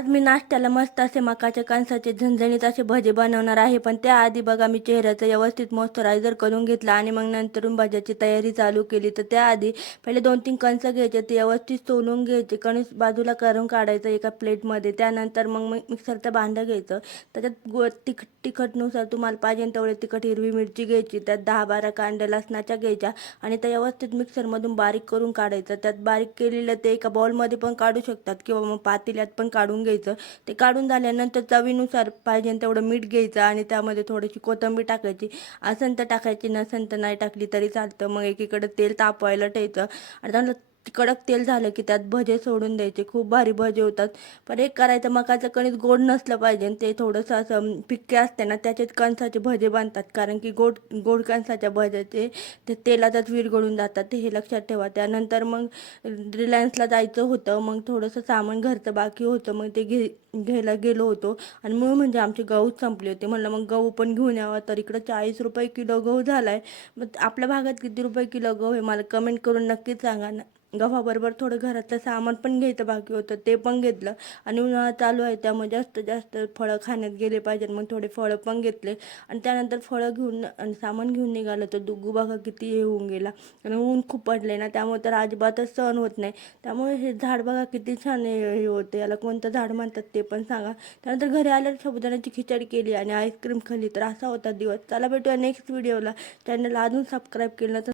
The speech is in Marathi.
आज मी नाश्त्याला मस्त असे मकाच्या कणसाचे झणझणीत असे भजे बनवणार आहे. पण त्याआधी बघा मी चेहऱ्याचं व्यवस्थित मॉइश्चरायझर करून घेतला आणि मग नंतरून भज्याची तयारी चालू केली. तर त्याआधी पहिले 2-3 कणस घ्यायचे, ते व्यवस्थित सोलून घ्यायचे, कणीस बाजूला करून काढायचं एका प्लेटमध्ये. त्यानंतर मग मिक्सरचं भांडं घ्यायचं, त्याच्यात तिखटनुसार तुम्हाला पाहिजे तेवढे तिखट हिरवी मिरची घ्यायची, त्यात 10-12 कांड्या लसणाच्या घ्यायच्या आणि त्या व्यवस्थित मिक्सरमधून बारीक करून काढायचं. त्यात बारीक केलेलं ते एका बाउलमध्ये पण काढू शकतात किंवा मग पातेल्यात पण काढून घ्यायचं. ते काढून झाल्यानंतर चवीनुसार पाहिजे तेवढं मीठ घ्यायचं आणि त्यामध्ये थोडीशी कोथिंबीर टाकायची. असेल तर टाकायची, नसेल तर नाही टाकली तरी चालतं. मग एकीकडे तेल तापवायला ठेवायचं आणि चांगलं कडक तेल झालं की त्यात भजे सोडून द्यायचे. खूप भारी भजे होतात. पण एक करायचं, मकाचं कणीस गोड नसलं पाहिजे, ते थोडंसं असं पिक्के असते ना त्याच्यात कणसाचे भजे बनतात, कारण की गोड गोड कणसाच्या भज्याचे ते तेलातच विरघळून जातात, ते हे लक्षात ठेवा. त्यानंतर मग रिलायन्सला जायचं होतं, मग थोडंसं सामान घरचं बाकी होतं, मग ते घ्यायला गेलो होतो. आणि मूळ म्हणजे आमचे गहूच संपले होते. म्हणलं मग गहू पण घेऊन यावं. तर इकडं 40 रुपये किलो गहू झाला आहे. मग आपल्या भागात किती रुपये किलो गहू आहे मला कमेंट करून नक्कीच सांगा ना. गव्हाबरोबर थोडं घरातलं सामान पण घ्यायचं बाकी होतं, ते पण घेतलं. आणि उन्हाळा चालू आहे त्यामुळे जास्त जास्त फळं खाण्यात गेले पाहिजेत, मग थोडे फळं पण घेतले. आणि त्यानंतर फळं घेऊन आणि सामान घेऊन निघालं तर डुग्गू बघा किती हे होऊन गेला. आणि ऊन खूप पडले ना, त्यामुळे तर अजिबातच सहन होत नाही. त्यामुळे हे झाड बघा किती छान हे होते, याला कोणतं झाड म्हणतात ते पण सांगा. त्यानंतर घरी आल्यावर साबुदाण्याची खिचडी केली आणि आईस्क्रीम खाल्ली. तर असा होता दिवस. चला भेटूया नेक्स्ट व्हिडिओला. चॅनलला अजून सबस्क्राईब केलं तर